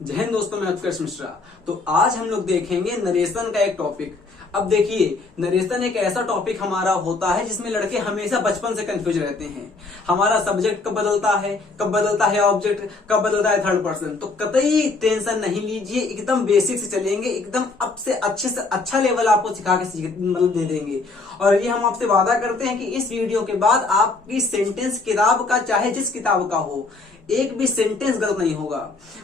जय हिंद दोस्तों, मैं उत्कर्ष मिश्रा। तो आज हम लोग देखेंगे नरेशन का एक टॉपिक। अब देखिए, नरेशन एक ऐसा टॉपिक हमारा होता है जिसमें लड़के हमेशा बचपन से कंफ्यूज रहते हैं। हमारा सब्जेक्ट कब बदलता है ऑब्जेक्ट, कब बदलता है थर्ड पर्सन। तो कतई टेंशन नहीं लीजिए, एकदम बेसिक से चलेंगे, एकदम अब से अच्छा लेवल आपको सिखा के मतलब दे देंगे। और ये हम आपसे वादा करते हैं कि इस वीडियो के बाद आपकी सेंटेंस किताब का, चाहे जिस किताब का हो, एक भी सेंटेंस गलत नहीं होगा।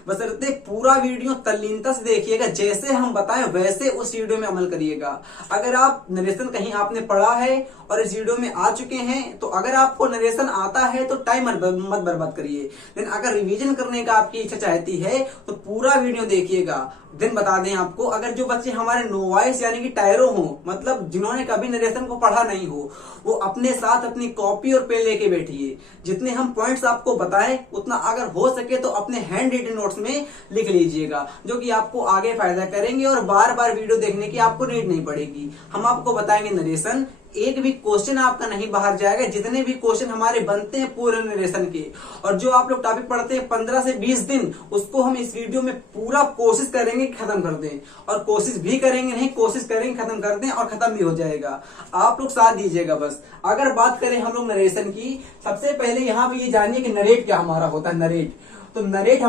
बशर्ते पूरा वीडियो तल्लीनता से देखिएगा, जैसे हम बताएं वैसे उस वीडियो में अमल करिएगा। अगर आप नरेशन कहीं आपने पढ़ा है और इस वीडियो में आ चुके हैं, तो अगर आपको नरेशन आता है तो टाइम मत बर्बाद करिए। लेकिन अगर रिवीजन करने का आपकी इच्छा चाहती है तो पूरा वीडियो देखिएगा। दिन बता दें आपको, अगर जो बच्चे हमारे नोवाइस यानी कि टायरो हो, मतलब जिन्होंने कभी नरेशन को पढ़ा नहीं हो, वो अपने साथ अपनी कॉपी और पेन लेके बैठिए। जितने हम पॉइंट्स आपको बताएं उतना अगर हो सके तो अपने हैंड रिटन नोट्स में लिख लीजिएगा, जो कि आपको आगे फायदा करेंगे और बार बार वीडियो देखने की आपको नीड नहीं पड़ेगी। हम आपको बताएंगे नरेशन, एक भी क्वेश्चन आपका नहीं बाहर जाएगा। जितने भी क्वेश्चन हमारे बनते हैं पूरे नरेशन के, और जो आप लोग टॉपिक पढ़ते हैं 15 से 20 दिन, उसको हम इस वीडियो में पूरा कोशिश करेंगे खत्म कर दें। और कोशिश भी करेंगे नहीं, कोशिश करेंगे खत्म कर दें, और खत्म भी हो जाएगा। आप लोग साथ दीजिएगा बस। अगर बात करें हम लोग नरेशन की, सबसे पहले यहाँ पे ये जानिए कि नरेट क्या हमारा होता है। नरेट, तो नरेट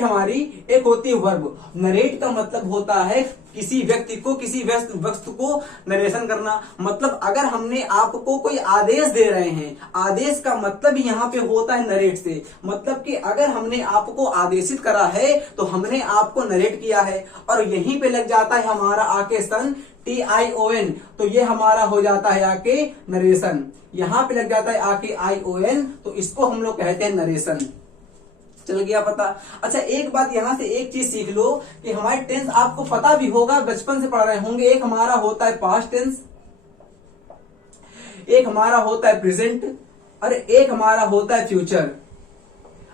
हमारी एक होती है वर्ब। नरेट का मतलब होता है किसी व्यक्ति को, किसी वस्तु को नरेशन करना। मतलब अगर हमने आपको कोई आदेश दे रहे हैं, आदेश का मतलब यहाँ पे होता है नरेट से। मतलब कि अगर हमने आपको आदेशित करा है तो हमने आपको नरेट किया है। और यहीं पे लग जाता है हमारा आके सन, TION, तो ये हमारा हो जाता है आके नरेशन। यहाँ पे लग जाता है आके ION, तो इसको हम लोग कहते हैं नरेशन। चल गया पता। अच्छा, एक बात यहां से एक चीज सीख लो कि हमारे टेंस आपको पता भी होगा, बचपन से पढ़ रहे होंगे। एक हमारा होता है पास्ट टेंस, एक हमारा होता है प्रेजेंट, और एक हमारा होता है फ्यूचर।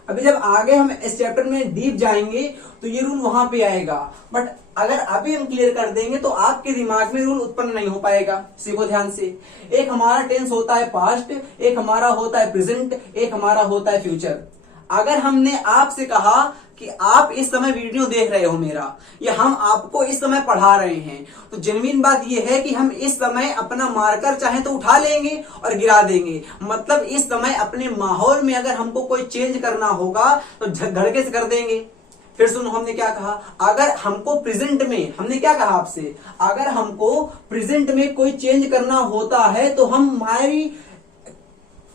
अभी जब आगे हम इस चैप्टर में डीप जाएंगे तो ये रूल वहां पे आएगा, बट अगर अभी हम क्लियर कर देंगे तो आपके दिमाग में रूल उत्पन्न नहीं हो पाएगा। सीखो ध्यान से। एक हमारा टेंस होता है पास्ट, एक हमारा होता है प्रेजेंट, एक हमारा होता है फ्यूचर। अगर हमने आपसे कहा कि आप इस समय वीडियो देख रहे हो मेरा, या हम आपको इस समय पढ़ा रहे हैं, तो जेन्युइन बात यह है कि हम इस समय अपना मार्कर चाहे तो उठा लेंगे और गिरा देंगे। मतलब इस समय अपने माहौल में अगर हमको कोई चेंज करना होगा तो धड़के से कर देंगे। फिर सुनो, हमने क्या कहा, अगर हमको प्रेजेंट में, हमने क्या कहा आपसे, अगर हमको प्रेजेंट में कोई चेंज करना होता है तो हम हमारी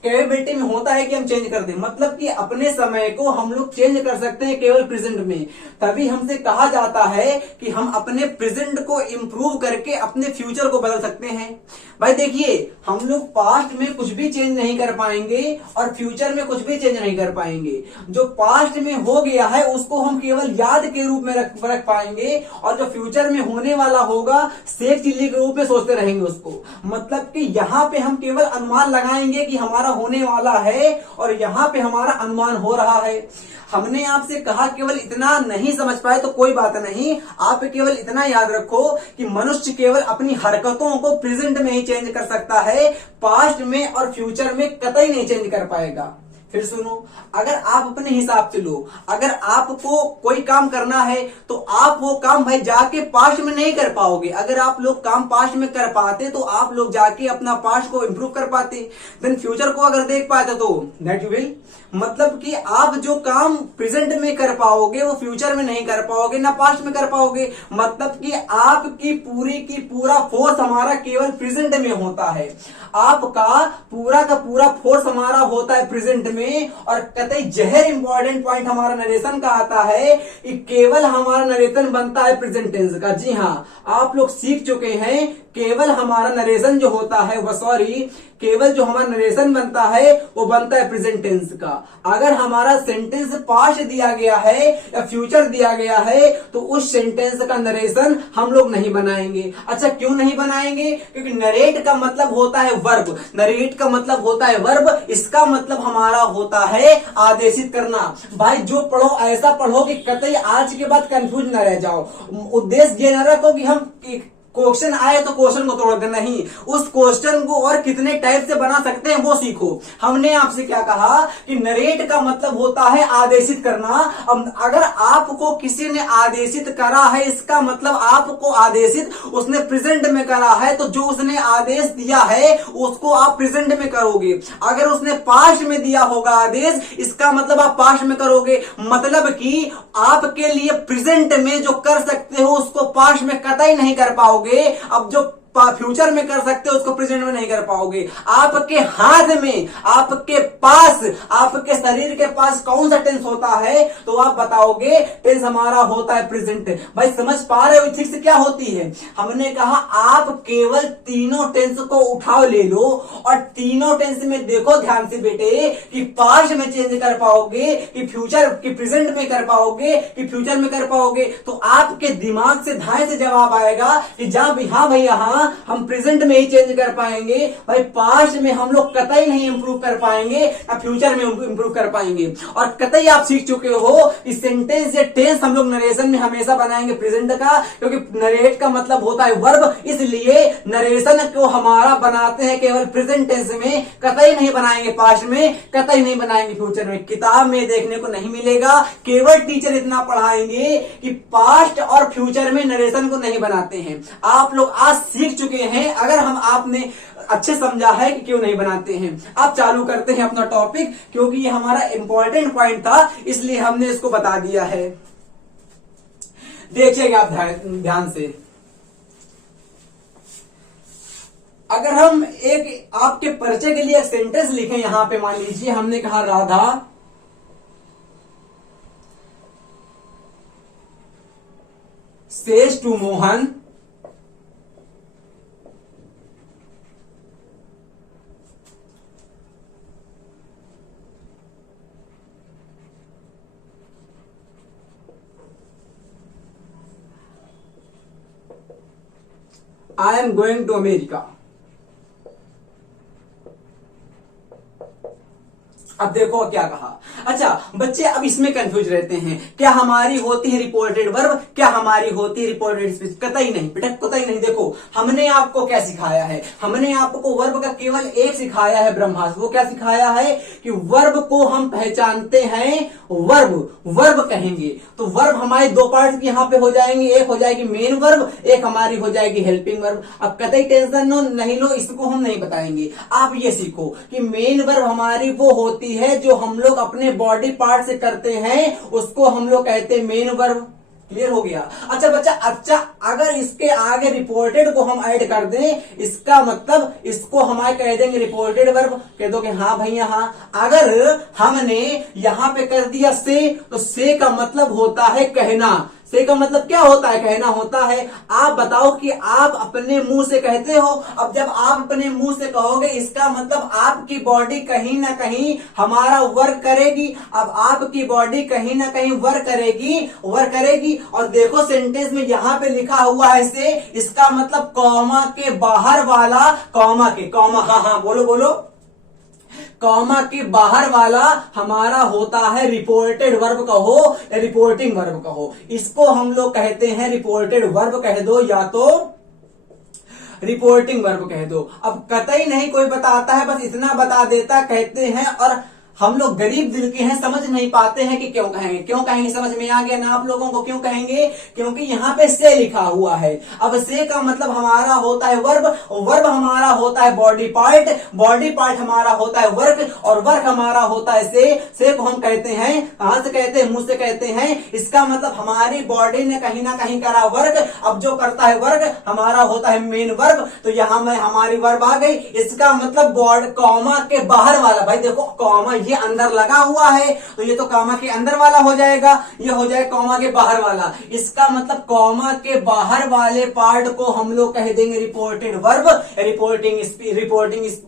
कैपेबिलिटी में होता है कि हम चेंज कर दें। मतलब कि अपने समय को हम लोग चेंज कर सकते हैं केवल प्रेजेंट में। तभी हमसे कहा जाता है कि हम अपने प्रेजेंट को इंप्रूव करके अपने फ्यूचर को बदल सकते हैं। भाई देखिए, हम लोग पास्ट में कुछ भी चेंज नहीं कर पाएंगे और फ्यूचर में कुछ भी चेंज नहीं कर पाएंगे। जो पास्ट में हो गया है उसको हम केवल याद के रूप में रख पाएंगे, और जो फ्यूचर में होने वाला होगा सेफ चिल्ली के रूप में सोचते रहेंगे उसको। मतलब कि यहाँ पे हम केवल अनुमान लगाएंगे कि हमारा होने वाला है, और यहाँ पे हमारा अनुमान हो रहा है। हमने आपसे कहा केवल इतना नहीं समझ पाए तो कोई बात नहीं, आप केवल इतना याद रखो कि मनुष्य केवल अपनी हरकतों को प्रेजेंट में ही चेंज कर सकता है, पास्ट में और फ्यूचर में कतई नहीं चेंज कर पाएगा। फिर सुनो, अगर आप अपने हिसाब से लो, अगर आपको कोई काम करना है तो आप वो काम भाई जाके पास्ट में नहीं कर पाओगे। अगर आप लोग काम पास्ट में कर पाते तो आप लोग जाके अपना पास्ट को इंप्रूव कर पाते, देन फ्यूचर को अगर देख पाते तो दैट यू विल। मतलब कि आप जो काम प्रेजेंट में कर पाओगे वो फ्यूचर में नहीं कर पाओगे, ना पास्ट में कर पाओगे। मतलब कि आपकी पूरी की पूरा फोर्स हमारा केवल प्रेजेंट में होता है। आपका पूरा का पूरा फोर्स हमारा होता है प्रेजेंट में। और कतई जहर इंपॉर्टेंट पॉइंट हमारा नरेशन का आता है कि केवल हमारा नरेशन बनता है प्रेजेंट टेंस का। जी हाँ, आप लोग सीख चुके हैं, केवल हमारा नरेशन जो होता है केवल जो हमारा नरेशन बनता है वो बनता है प्रेजेंट टेंस का। अगर हमारा सेंटेंस पास्ट दिया गया है या फ्यूचर दिया गया है तो उस सेंटेंस का नरेशन हम लोग नहीं बनाएंगे। अच्छा, क्यों नहीं बनाएंगे? क्योंकि नरेट का मतलब होता है वर्ब, नरेट का मतलब होता है वर्ब, इसका मतलब हमारा होता है आदेशित करना। भाई जो पढ़ो ऐसा पढ़ो कि कतई आज के बाद कंफ्यूज न रह जाओ। उद्देश्य ये न रखो कि हम क्वेश्चन आए तो क्वेश्चन को तोड़ देना, नहीं, उस क्वेश्चन को और कितने टाइप से बना सकते हैं वो सीखो। हमने आपसे क्या कहा कि नरेट का मतलब होता है आदेशित करना। अब अगर आपको किसी ने आदेशित करा है, इसका मतलब आपको आदेशित उसने प्रेजेंट में करा है, तो जो उसने आदेश दिया है उसको आप प्रेजेंट में करोगे। अगर उसने पास्ट में दिया होगा आदेश, इसका मतलब आप पास्ट में करोगे। मतलब कि आपके लिए प्रेजेंट में जो कर सकते हो उसको पास्ट में कतई नहीं कर पाओगे। अब जो फ्यूचर में कर सकते हो उसको प्रेजेंट में नहीं कर पाओगे। आपके हाथ में, आपके पास, आपके शरीर के पास कौन सा टेंस होता है तो आप बताओगे टेंस हमारा होता है प्रेजेंट। भाई समझ पा रहे हो इथिक्स क्या होती है? हमने कहा आप केवल तीनों टेंस को उठाओ, ले लो और तीनों टेंस में देखो ध्यान से बेटे कि पास्ट में चेंज कर पाओगे कि फ्यूचर कि प्रेजेंट में कर पाओगे कि फ्यूचर में कर पाओगे। तो आपके दिमाग से धाए से जवाब आएगा कि जहां भी हाँ भैया हाँ हम प्रेजेंट में ही चेंज कर पाएंगे, भाई पास्ट में हम लोग कतई नहीं इंप्रूव कर पाएंगे, अब फ्यूचर में इंप्रूव कर पाएंगे। और कतई आप सीख चुके हो इस सेंटेंस या टेंस हम लोग नरेशन में हमेशा बनाएंगे प्रेजेंट का, क्योंकि नरेट का मतलब होता है वर्ब, इसलिए नरेशन को हमारा बनाते हैं केवल प्रेजेंट टेंस में, कतई नहीं बनाएंगे पास्ट में, कतई नहीं बनाएंगे फ्यूचर में। किताब में देखने को नहीं मिलेगा, केवल टीचर इतना पढ़ाएंगे कि पास्ट और फ्यूचर में नरेशन को नहीं बनाते हैं। आप लोग आज सीख चुके हैं, अगर हम आपने अच्छे समझा है कि क्यों नहीं बनाते हैं। अब चालू करते हैं अपना टॉपिक, क्योंकि ये हमारा इंपॉर्टेंट पॉइंट था इसलिए हमने इसको बता दिया है। देखिएगा आप ध्यान से, अगर हम एक आपके परिचय के लिए एक सेंटेंस लिखें, यहां पे मान लीजिए हमने कहा Radha says to Mohan I am going to America। अब देखो क्या कहा। अच्छा बच्चे अब इसमें कंफ्यूज रहते हैं, क्या हमारी होती है रिपोर्टेड वर्ब, क्या हमारी होती है रिपोर्टेड स्पीच? कतई नहीं बेटा, कतई नहीं। देखो हमने आपको क्या सिखाया है, हमने आपको वर्ब का केवल एक सिखाया है ब्रह्मास्त्र। वो क्या सिखाया है कि वर्ब को हम पहचानते हैं, वर्ब कहेंगे तो वर्ब हमारे दो पार्ट यहां पे हो जाएंगे, एक हो जाएगी मेन वर्ब, एक हमारी हो जाएगी हेल्पिंग वर्ब। अब कतई टेंशन नहीं लो, इसको हम नहीं बताएंगे। आप ये सीखो कि मेन वर्ब हमारी वो होती है जो हम लोग अपने बॉडी पार्ट से करते हैं, उसको हम लोग कहते हैं मेन वर्ब। क्लियर हो गया? अच्छा बच्चा, अच्छा अगर इसके आगे रिपोर्टेड को हम ऐड कर दें, इसका मतलब इसको हमारे कह देंगे रिपोर्टेड वर्ब, कह दो कि हाँ भैया हाँ। अगर हमने यहां पे कर दिया से, तो से का मतलब होता है कहना। से का मतलब क्या होता है? कहना होता है। आप बताओ कि आप अपने मुंह से कहते हो। अब जब आप अपने मुंह से कहोगे, इसका मतलब आपकी बॉडी कहीं ना कहीं हमारा वर्क करेगी। अब आपकी बॉडी कहीं ना कहीं वर्क करेगी। और देखो सेंटेंस में यहां पे लिखा हुआ है से, इसका मतलब कॉमा के बाहर वाला, कॉमा हाँ बोलो कॉमा के बाहर वाला हमारा होता है रिपोर्टेड वर्ब कहो या रिपोर्टिंग वर्ब कहो। इसको हम लोग कहते हैं रिपोर्टेड वर्ब कह दो या तो रिपोर्टिंग वर्ब कह दो। अब कतई नहीं कोई बताता है, बस इतना बता देता कहते हैं, और हम लोग गरीब दिल के हैं, समझ नहीं पाते हैं कि क्यों कहेंगे। समझ में आ गया ना आप लोगों को क्यों कहेंगे? क्योंकि यहाँ पे से लिखा हुआ है। अब से का मतलब हमारा होता है वर्ब हमारा होता है बॉडी पार्ट हमारा होता है वर्क, और वर्क हमारा होता है से को हम कहते हैं, कहां से कहते हैं? मुंह से कहते हैं। इसका मतलब हमारी बॉडी ने कहीं ना कहीं करा वर्क। अब जो करता है वर्क हमारा होता है मेन वर्ब, तो यहां में हमारी वर्ब आ गई। इसका मतलब कॉमा के बाहर वाला, भाई देखो कॉमा ये अंदर लगा हुआ है, तो ये तो कॉमा के अंदर वाला हो जाएगा, ये हो जाएगा कॉमा के बाहर वाला। इसका मतलब कॉमा के बाहर वाले पार्ट को हम लोग कह देंगे रिपोर्टेड वर्ब, रिपोर्टिंग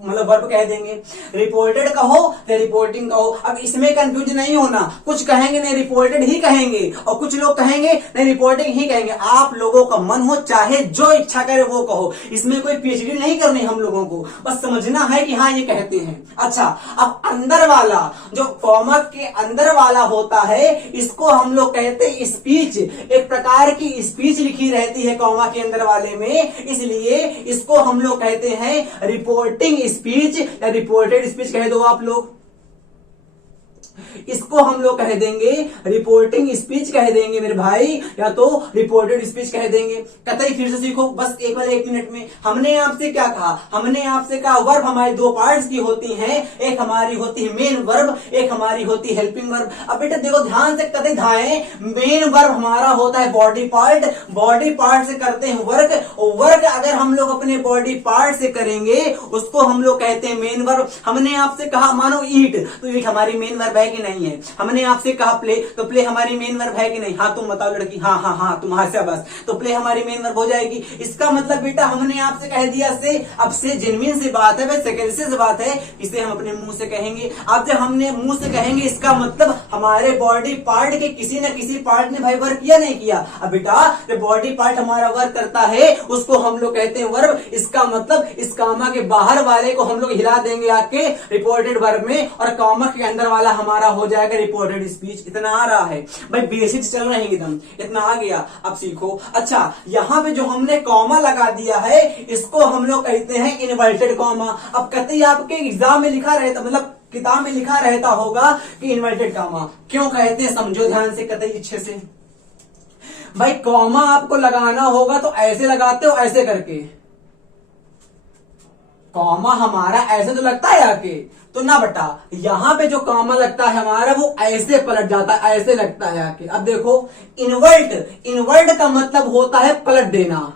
मतलब वर्ब कह देंगे। रिपोर्टेड कहो या रिपोर्टिंग कहो। अब इसमें कंफ्यूज नहीं होना, कुछ कहेंगे नहीं रिपोर्टेड ही कहेंगे, और कुछ लोग कहेंगे नहीं रिपोर्टिंग ही कहेंगे। आप लोगों का मन हो, चाहे जो इच्छा करे वो कहो, इसमें कोई पीएचडी नहीं करनी हम लोगों को, बस समझना है कि हाँ ये कहते हैं। अच्छा अब अंदर वाला वाला, जो कॉमा के अंदर वाला होता है, इसको हम लोग कहते हैं स्पीच। एक प्रकार की स्पीच लिखी रहती है कॉमा के अंदर वाले में, इसलिए इसको हम लोग कहते हैं रिपोर्टिंग स्पीच या रिपोर्टेड स्पीच कह दो आप लोग। इसको हम लोग कह देंगे रिपोर्टिंग स्पीच कह देंगे मेरे भाई, या तो रिपोर्टेड स्पीच कह देंगे। कतई फिर से सीखो बस एक बार 1 मिनट में। हमने आपसे क्या कहा? हमने आपसे कहा वर्ब हमारी 2 पार्ट्स की होती हैं, एक हमारी होती है मेन वर्ब, एक हमारी होती है हेल्पिंग वर्ब। अब बेटा देखो ध्यान से कतई धाए, मेन वर्ब हमारा होता है बॉडी पार्ट, बॉडी पार्ट से करते हैं वर्क, और वर्क अगर हम लोग अपने बॉडी पार्ट से करेंगे उसको हम लोग कहते हैं मेन वर्ब। हमने आपसे कहा मानो ईट, तो ईट हमारी मेन वर्ब है कि नहीं है? हमने आपसे कहा प्ले, तो प्ले हमारी मेन वर्ब है कि नहीं? हाँ तुम बताओ लड़की, हाँ हाँ हाँ तुम हास्य बस, तो प्ले हमारी मेन वर्ब हो जाएगी। इसका मतलब बेटा हमने आपसे कह दिया से, अब से जेन्युइन सी बात है, सेकेंड से बात है, इसे हम अपने मुंह से कहेंगे। अब जब हमने मुंह से कहेंगे इसका मतलब हमारे बॉडी पार्ट के किसी न किसी पार्ट ने भाई वर्क किया नहीं किया। अब बेटा जब बॉडी पार्ट हमारा वर्क करता है उसको हम लोग कहते हैं वर्ब। इसका मतलब इस कॉमा के बाहर वाले को हम लोग हिला देंगे आके रिपोर्टेड वर्ब में, और कॉमा के अंदर वाला हमारा हो जाएगा रिपोर्टेड स्पीच। इतना आ रहा है भाई, बेसिक्स चल रहे हैं एकदम, इतना आ गया। अब सीखो। अच्छा यहाँ पे जो हमने कॉमा लगा दिया है इसको हम लोग कहते हैं इन्वर्टेड कॉमा। अब कतई आपके एग्जाम में लिखा रहता, मतलब किताब में लिखा रहता होगा कि इन्वर्टेड कॉमा क्यों कहते हैं, समझो ध्यान से कतई अच्छे से। भाई कॉमा आपको लगाना होगा तो ऐसे लगाते हो, ऐसे करके। कॉमा हमारा ऐसे तो लगता है आके, तो ना बेटा यहां पे जो कॉमा लगता है हमारा वो ऐसे पलट जाता है, ऐसे लगता है आके। अब देखो इन्वर्ट, इन्वर्ट का मतलब होता है पलट देना।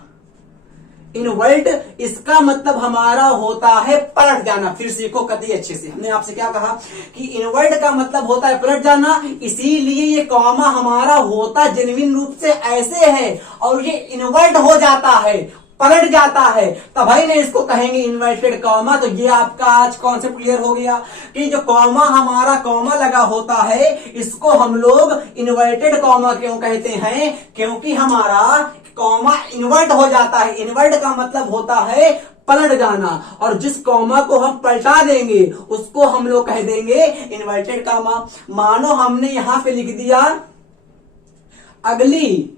इन्वर्ट इसका मतलब हमारा होता है पलट जाना। फिर सीखो कतई अच्छे से। हमने आपसे क्या कहा कि इन्वर्ट का मतलब होता है पलट जाना, इसीलिए ये कॉमा हमारा होता जेन्युइन रूप से ऐसे है, और ये इन्वर्ट हो जाता है, पलट जाता है, तब भाई ने इसको कहेंगे इन्वर्टेड कॉमा। तो ये आपका आज कॉन्सेप्ट क्लियर हो गया कि जो कॉमा हमारा कॉमा लगा होता है इसको हम लोग इन्वर्टेड कॉमा क्यों कहते हैं, क्योंकि हमारा कॉमा इन्वर्ट हो जाता है। इन्वर्ट का मतलब होता है पलट जाना, और जिस कॉमा को हम पलटा देंगे उसको हम लोग कह देंगे इन्वर्टेड कॉमा। मानो हमने यहां पे लिख दिया अगली,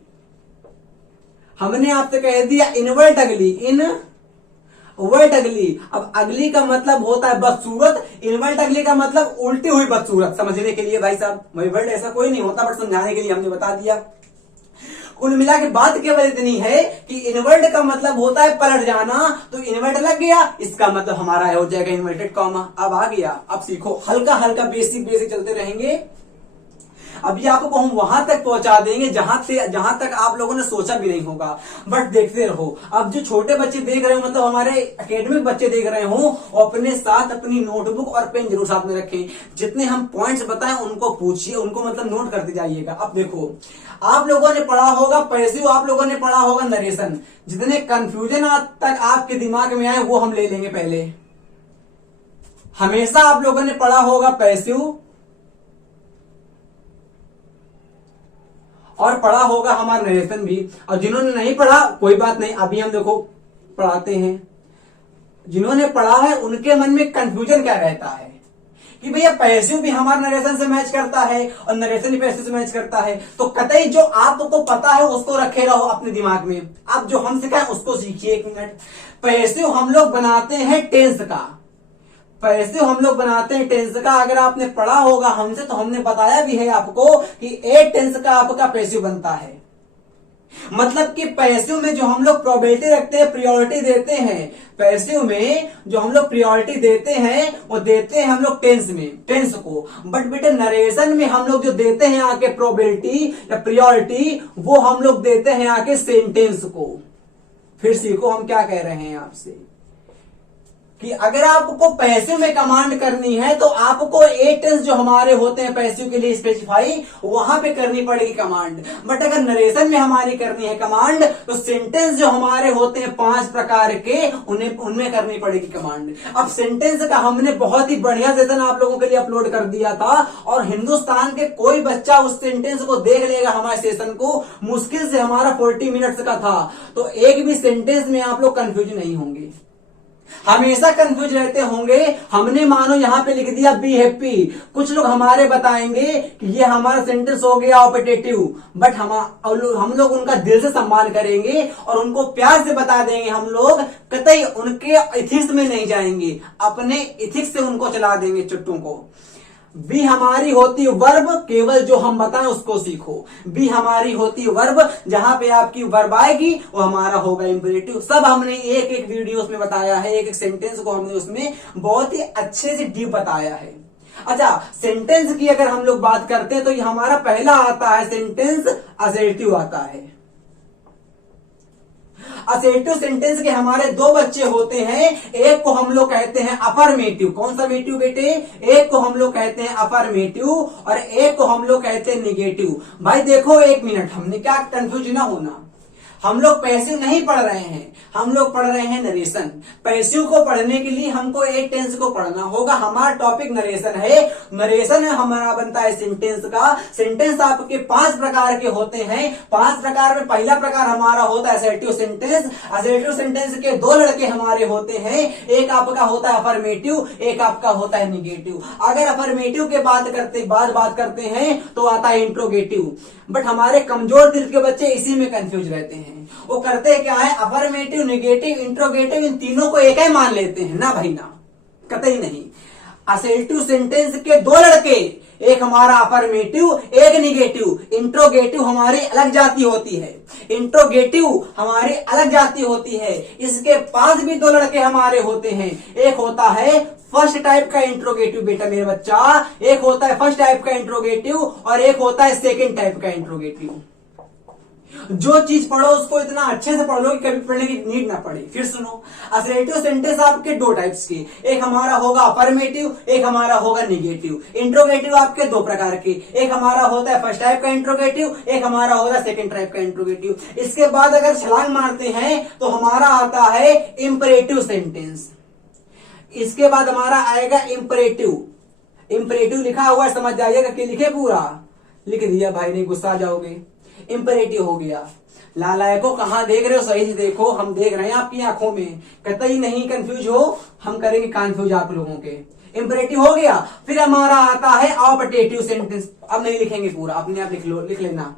हमने आपसे कह दिया इनवर्ट अगली, इनवर्ट अगली। अब अगली का मतलब होता है बदसूरत, इनवर्ट अगली का मतलब उल्टी हुई बदसूरत। समझने के लिए भाई साहब, वही वर्ड ऐसा कोई नहीं होता, बट समझाने के लिए हमने बता दिया। कुल मिला के बात केवल इतनी है कि इनवर्ट का मतलब होता है पलट जाना, तो इनवर्ट लग गया, इसका मतलब हमारा हो जाएगा इन्वर्टेड कॉमा। अब आ गया। अब सीखो, हल्का हल्का बेसिक बेसिक चलते रहेंगे। अभी आपको हम वहां तक पहुंचा देंगे जहां तक आप लोगों ने सोचा भी नहीं होगा, बट देखते रहो। अब जो छोटे बच्चे देख रहे हो, मतलब हमारे एकेडमिक बच्चे देख रहे हो, वो अपने साथ अपनी नोटबुक और पेन जरूर साथ में रखें। जितने हम पॉइंट्स बताएं उनको पूछिए, उनको मतलब नोट करते जाइएगा। अब देखो आप लोगों ने पढ़ा होगा पैसिव, आप लोगों ने पढ़ा होगा नरेशन। जितने कंफ्यूजन आज तक आपके दिमाग में आए वो हम ले लेंगे पहले। हमेशा आप लोगों ने पढ़ा होगा पैसिव और पढ़ा होगा हमारा नरेशन भी, और जिन्होंने नहीं पढ़ा कोई बात नहीं, अभी हम देखो पढ़ाते हैं। जिन्होंने पढ़ा है उनके मन में कंफ्यूजन क्या रहता है कि भैया पैसिव भी हमारे नरेशन से मैच करता है और नरेशन भी पैसिव से मैच करता है। तो कतई जो आपको पता है उसको रखे रहो अपने दिमाग में। आप जो हम सिखाए उसको सीखिए। 1 मिनट। पैसिव हम लोग बनाते हैं टेंस का, पैसिव हम लोग बनाते हैं टेंस का। अगर आपने पढ़ा होगा हमसे तो हमने बताया भी है आपको कि 8 टेंस का आपका पैसिव बनता है। मतलब कि पैसिव में जो हम लोग प्रोबेबिलिटी रखते हैं, प्रायोरिटी देते हैं, पैसिव में जो हम लोग प्रायोरिटी देते हैं वो देते हैं हम लोग टेंस में, टेंस को। बट बेटे नरेशन में हम लोग जो देते हैं आके प्रोबेबिलिटी या प्रायोरिटी, वो हम लोग देते हैं आके सेंटेंस को। फिर सीखो हम क्या कह रहे हैं आपसे कि अगर आपको पैसिव में कमांड करनी है तो आपको 8 टेंस जो हमारे होते हैं पैसिव के लिए स्पेसिफाई, वहां पे करनी पड़ेगी कमांड। बट अगर नरेशन में हमारी करनी है कमांड तो सेंटेंस जो हमारे होते हैं 5 प्रकार के, उनमें करनी पड़ेगी कमांड। अब सेंटेंस का हमने बहुत ही बढ़िया सेशन आप लोगों के लिए अपलोड कर दिया था, और हिंदुस्तान के कोई बच्चा उस सेंटेंस को देख लेगा हमारे सेशन को, मुश्किल से हमारा 40 मिनट्स का था। तो एक भी सेंटेंस में आप लोग कंफ्यूज नहीं होंगे। हमेशा कंफ्यूज रहते होंगे। हमने मानो यहाँ पे लिख दिया बी हैप्पी, कुछ लोग हमारे बताएंगे कि ये हमारा सेंटेंस हो गया ऑपरेटिव, बट हम लोग उनका दिल से सम्मान करेंगे और उनको प्यार से बता देंगे। हम लोग कतई उनके इथिक्स में नहीं जाएंगे, अपने इथिक्स से उनको चला देंगे चुट्टों को। बी हमारी होती वर्ब, केवल जो हम बताएं उसको सीखो। बी हमारी होती वर्ब, जहां पे आपकी वर्ब आएगी वो हमारा होगा इंपेरेटिव। सब हमने एक एक वीडियो में बताया है, एक एक सेंटेंस को हमने उसमें बहुत ही अच्छे से डीप बताया है। अच्छा, सेंटेंस की अगर हम लोग बात करते हैं तो ये हमारा पहला आता है सेंटेंस असर्टिव आता है। असर्टिव सेंटेंस के हमारे दो बच्चे होते हैं, एक को हम लोग कहते हैं अफर्मेटिव। कौन सा मेटिव बेटे? एक को हम लोग कहते हैं अफर्मेटिव और एक को हम लोग कहते हैं निगेटिव। भाई देखो एक मिनट, हमने क्या कंफ्यूज ना होना, हम लोग पैसिव नहीं पढ़ रहे हैं, हम लोग पढ़ रहे हैं नरेशन। पैसिव को पढ़ने के लिए हमको एक टेंस को पढ़ना होगा। हमारा टॉपिक नरेशन है। नरेशन हमारा बनता है सेंटेंस का। सेंटेंस आपके 5 प्रकार के होते हैं। 5 प्रकार में पहला प्रकार हमारा होता है असर्टिव सेंटेंस। असर्टिव सेंटेंस के 2 लड़के हमारे होते हैं, एक आपका होता है अफर्मेटिव, एक आपका होता है निगेटिव। अगर अफर्मेटिव के बात करते हैं तो आता है इंट्रोगेटिव। बट हमारे कमजोर दिल के बच्चे इसी में कंफ्यूज रहते हैं। वो करते क्या है, अफर्मेटिव, निगेटिव, इंट्रोगेटिव इन तीनों को एक ही मान लेते हैं। ना भाई ना, कतई नहीं। असर्टिव सेंटेंस के 2 लड़के, एक हमारा अफर्मेटिव, एक निगेटिव। इंट्रोगेटिव हमारी अलग जाति होती है, इंट्रोगेटिव हमारी अलग जाति होती है। इसके पास भी 2 लड़के हमारे होते हैं। एक होता है फर्स्ट टाइप का इंट्रोगेटिव बेटा मेरे बच्चा, एक होता है फर्स्ट टाइप का इंट्रोगेटिव और एक होता है सेकंड टाइप का इंट्रोगेटिव। जो चीज पढ़ो उसको इतना अच्छे से पढ़ लो कि कभी पढ़ने की नीड ना पड़े। फिर सुनो, असर्टिव सेंटेंस आपके 2 टाइप्स के, एक हमारा होगा अफर्मेटिव, एक हमारा होगा निगेटिव। इंट्रोगेटिव आपके 2 प्रकार के, एक हमारा होता है फर्स्ट टाइप का इंट्रोगेटिव, एक हमारा होता है सेकंड टाइप का इंट्रोगेटिव। इसके बाद अगर छलांग मारते हैं तो हमारा आता है इंपरेटिव सेंटेंस। इसके बाद हमारा आएगा इंपरेटिव। इंपरेटिव लिखा हुआ है, समझ जाइएगा कि लिखे पूरा, लिख दिया भाई, नहीं गुस्सा जाओगे। इंपरेटिव हो गया। लालायको कहां देख रहे हो, सही से देखो, हम देख रहे हैं आपकी आंखों में, कतई नहीं कंफ्यूज हो, हम करेंगे कंफ्यूज आप लोगों के। इंपरेटिव हो गया। फिर हमारा आता है ऑपरेटिव सेंटेंस। अब नहीं लिखेंगे पूरा, अपने आप लिख लेना।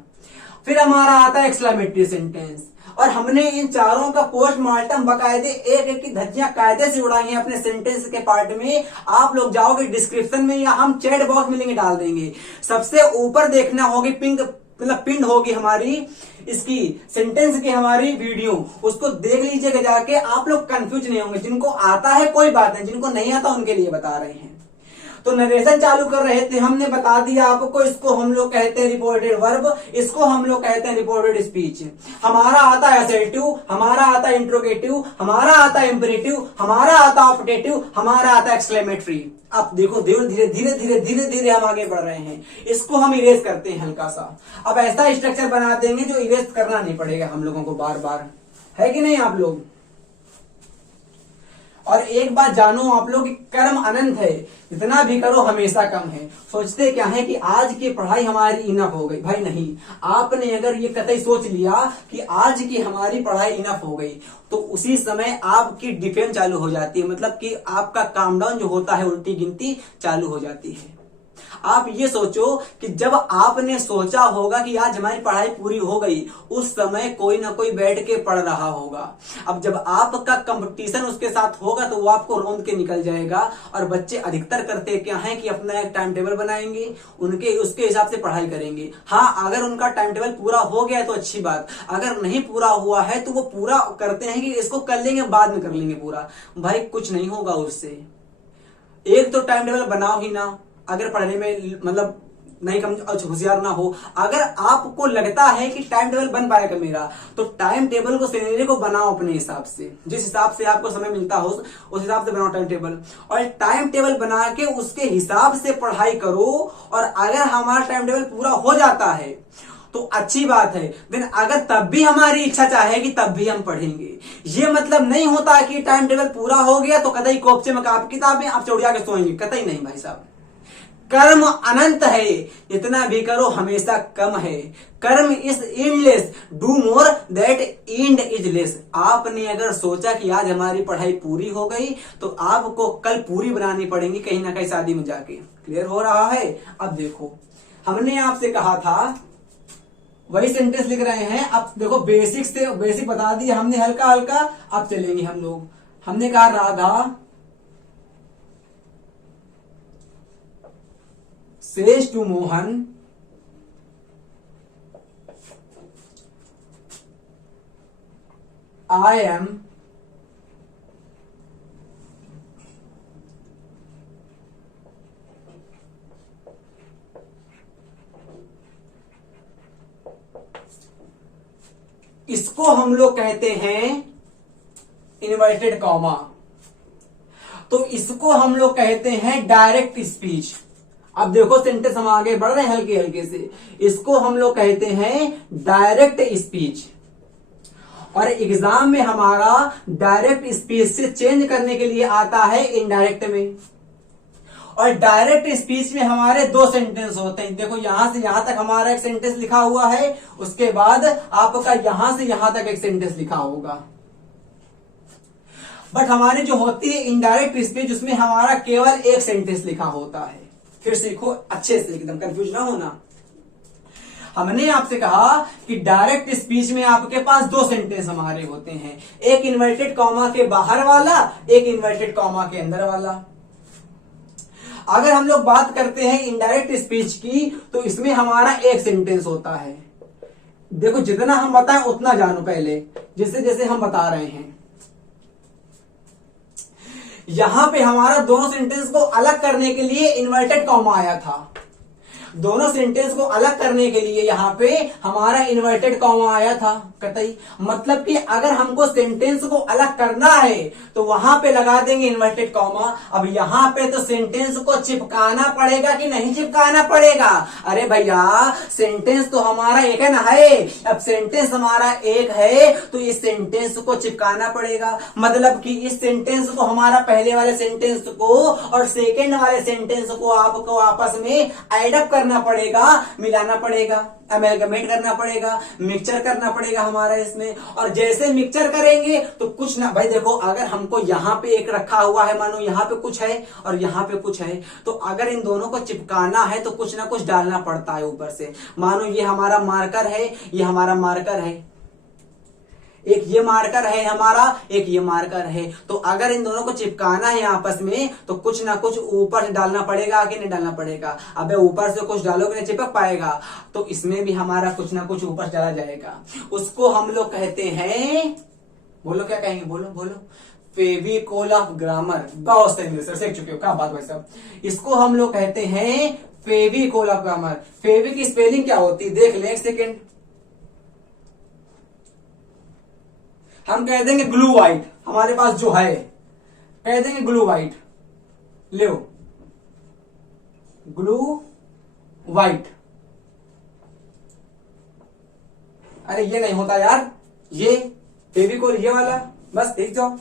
फिर हमारा आता है एक्सक्लेमेटरी सेंटेंस। और हमने इन चारों का पोस्टमार्टम बकायदे एक एक की धज्जियां कायदे से उड़ाई हैं अपने सेंटेंस के पार्ट में। आप लोग जाओगे डिस्क्रिप्शन में या हम चैट बॉक्स में लिंक डाल देंगे। सबसे ऊपर देखना होगी पिंक, मतलब पिन होगी हमारी इसकी सेंटेंस की हमारी वीडियो, उसको देख लीजिएगा जाके। आप लोग कंफ्यूज नहीं होंगे। जिनको आता है कोई बात नहीं, जिनको नहीं आता उनके लिए बता रहे हैं। तो नरेशन चालू कर रहे थे, हमने बता दिया आपको, इसको हम लोग कहते हैं रिपोर्टेड वर्ब, इसको हम लोग कहते हैं रिपोर्टेड स्पीच। हमारा आता है असर्टिव, हमारा आता है इंट्रोगेटिव, हमारा आता है इंपरेटिव, हमारा आता है ऑपरेटिव, हमारा आता है एक्सक्लेमेटरी। आप देखो धीरे धीरे धीरे धीरे धीरे धीरे हम आगे बढ़ रहे हैं। इसको हम इरेज करते हैं हल्का सा। अब ऐसा स्ट्रक्चर बना देंगे जो इरेज करना नहीं पड़ेगा हम लोगों को बार बार, है कि नहीं आप लोग? और एक बात जानो आप लोग, कर्म अनंत है, जितना भी करो हमेशा कम है। सोचते क्या है कि आज की पढ़ाई हमारी इनफ हो गई, भाई नहीं। आपने अगर ये कतई सोच लिया कि आज की हमारी पढ़ाई इनफ हो गई तो उसी समय आपकी डिफेंस चालू हो जाती है, मतलब कि आपका काम डाउन जो होता है, उल्टी गिनती चालू हो जाती है। आप ये सोचो कि जब आपने सोचा होगा कि आज हमारी पढ़ाई पूरी हो गई, उस समय कोई ना कोई बैठ के पढ़ रहा होगा। अब जब आपका कंपटीशन उसके साथ होगा तो वो आपको रोंद के निकल जाएगा। और बच्चे अधिकतर करते क्या हैं कि अपना एक टाइम टेबल बनाएंगे, उसके हिसाब से पढ़ाई करेंगे। हाँ, अगर उनका टाइम टेबल पूरा हो गया तो अच्छी बात, अगर नहीं पूरा हुआ है तो वो पूरा करते हैं कि इसको कर लेंगे, बाद में कर लेंगे पूरा। भाई कुछ नहीं होगा उससे। एक तो टाइम टेबल बनाओ ही ना, अगर पढ़ने में मतलब नहीं कम होशियार ना हो। अगर आपको लगता है कि टाइम टेबल बन पाएगा मेरा, तो टाइम टेबल को सिनेरियो को बनाओ अपने हिसाब से, जिस हिसाब से आपको समय मिलता हो उस हिसाब से बनाओ टाइम टेबल। और टाइम टेबल बना के उसके हिसाब से पढ़ाई करो। और अगर हमारा टाइम टेबल पूरा हो जाता है तो अच्छी बात है। देन अगर तब भी हमारी इच्छा चाहेगी तब भी हम पढ़ेंगे। ये मतलब नहीं होता कि टाइम टेबल पूरा हो गया तो कतई कोपचे में कापी किताबें आप चौड़िया के सोएंगे, कतई नहीं भाई साहब। कर्म अनंत है, इतना भी करो हमेशा कम है। कर्म is endless, do more that and is less. आपने अगर सोचा कि आज हमारी पढ़ाई पूरी हो गई तो आपको कल पूरी बनानी पड़ेगी कहीं ना कहीं शादी में जाके। क्लियर हो रहा है? अब देखो, हमने आपसे कहा था, वही सेंटेंस लिख रहे हैं। अब देखो, बेसिक से बेसिक बता दिया हमने हल्का हल्का। अब चलेंगे हम लोग। हमने कहा Radha says to Mohan I am इसको हम लोग कहते हैं इन्वर्टेड कॉमा। तो इसको हम लोग कहते हैं डायरेक्ट स्पीच। अब देखो सेंटेंस हम आगे बढ़ रहे हैं हल्के हल्के से। इसको हम लोग कहते हैं डायरेक्ट स्पीच। और एग्जाम में हमारा डायरेक्ट स्पीच से चेंज करने के लिए आता है इनडायरेक्ट में। और डायरेक्ट स्पीच में हमारे दो सेंटेंस होते हैं। देखो, यहां से यहां तक हमारा एक सेंटेंस लिखा हुआ है, उसके बाद आपका यहां से यहां तक एक सेंटेंस लिखा होगा। बट हमारी जो होती है इनडायरेक्ट स्पीच, उसमें हमारा केवल एक सेंटेंस लिखा होता है। फिर सीखो अच्छे से, एकदम कंफ्यूज ना होना। हमने आपसे कहा कि डायरेक्ट स्पीच में आपके पास दो सेंटेंस हमारे होते हैं, एक इन्वर्टेड कॉमा के बाहर वाला, एक इन्वर्टेड कॉमा के अंदर वाला। अगर हम लोग बात करते हैं इनडायरेक्ट स्पीच की, तो इसमें हमारा एक सेंटेंस होता है। देखो, जितना हम बताएं उतना जानो पहले, जैसे जैसे हम बता रहे हैं। यहां पे हमारा दोनों सेंटेंस को अलग करने के लिए इन्वर्टेड कॉमा आया था। दोनों सेंटेंस को अलग करने के लिए यहां पे हमारा इन्वर्टेड कॉमा आया था कतई। मतलब कि अगर हमको सेंटेंस को अलग करना है तो वहां पे लगा देंगे इन्वर्टेड कॉमा। अब यहां पे तो सेंटेंस को चिपकाना पड़ेगा कि नहीं चिपकाना पड़ेगा? अरे भैया, सेंटेंस तो हमारा एक है ना है। अब सेंटेंस हमारा एक है तो इस सेंटेंस को चिपकाना पड़ेगा। मतलब कि इस सेंटेंस को, हमारा पहले वाले सेंटेंस को और सेकेंड वाले सेंटेंस को आपको आपस में एडअप करना पड़ेगा, मिलाना पड़ेगा, अमेलगमेट करना पड़ेगा, मिक्सचर करना पड़ेगा हमारा इसमें। और जैसे मिक्सचर करेंगे तो कुछ ना, भाई देखो, अगर हमको यहां पे एक रखा हुआ है, मानो यहां पे कुछ है और यहां पे कुछ है, तो अगर इन दोनों को चिपकाना है तो कुछ ना कुछ डालना पड़ता है ऊपर से। मानो ये हमारा मार्कर है, ये हमारा मार्कर है, एक ये मार्कर है हमारा, एक ये मार्कर है। तो अगर इन दोनों को चिपकाना है आपस में तो कुछ ना कुछ ऊपर से डालना पड़ेगा कि नहीं डालना पड़ेगा? अबे ऊपर से कुछ डालोगे नहीं चिपक पाएगा, तो इसमें भी हमारा कुछ ना कुछ ऊपर चला जाएगा। उसको हम लोग कहते हैं, बोलो क्या कहेंगे, बोलो बोलो, फेविकोल ऑफ ग्रामर। बहुत सही सर, सीख चुके हो, क्या बात भाई साहब। इसको हम लोग कहते हैं फेविकोल ऑफ ग्रामर। फेवी की स्पेलिंग क्या होती है देख ले एक सेकेंड। हम कह देंगे ग्लू व्हाइट, हमारे पास जो है कह देंगे ग्लू व्हाइट। लो, ग्लू व्हाइट। अरे ये नहीं होता यार, ये फेविकोल ये वाला, बस देख जाओ।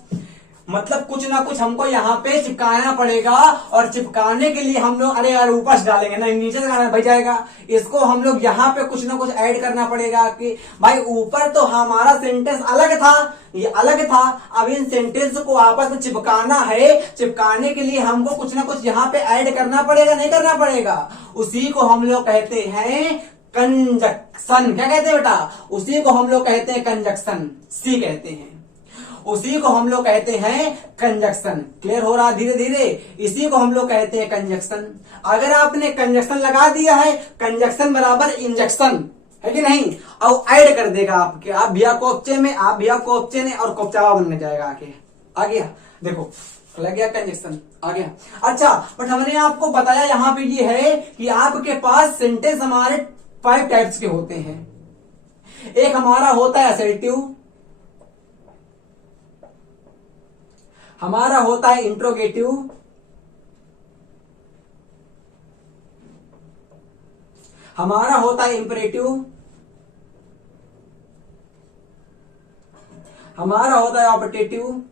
मतलब कुछ ना कुछ हमको यहाँ पे चिपकाना पड़ेगा। और चिपकाने के लिए हम लोग, अरे यार ऊपर से डालेंगे ना, नीचे से बच जाएगा। इसको हम लोग यहाँ पे कुछ ना कुछ ऐड करना पड़ेगा कि भाई ऊपर तो हमारा सेंटेंस अलग था, ये अलग था। अब इन सेंटेंस को आपस में चिपकाना है, चिपकाने के लिए हमको कुछ ना कुछ यहाँ पे ऐड करना पड़ेगा, नहीं करना पड़ेगा? उसी को हम लोग कहते हैं कंजक्शन। क्या कहते हैं बेटा? उसी को हम लोग कहते हैं कंजक्शन, सी कहते हैं। उसी को हम लोग कहते हैं कंजक्शन। क्लियर हो रहा धीरे धीरे? इसी को हम लोग कहते हैं कंजक्शन। अगर आपने कंजक्शन लगा दिया है, कंजक्शन बराबर इंजेक्शन है कि नहीं, और ऐड कर देगा आपके, आप भैया कोफ्चे में, आप भैया कोफ्चे ने, और कोफ्चावा बनने जाएगा आगे। आ गया, देखो लग गया कंजक्शन, आ गया। अच्छा, बट हमने आपको बताया यहां पे ये है कि आपके पास सेंटेंस हमारे 5 टाइप्स के होते हैं। एक हमारा होता है असर्टिव, हमारा होता है इंट्रोगेटिव, हमारा होता है इंपरेटिव, हमारा होता है ऑपरेटिव,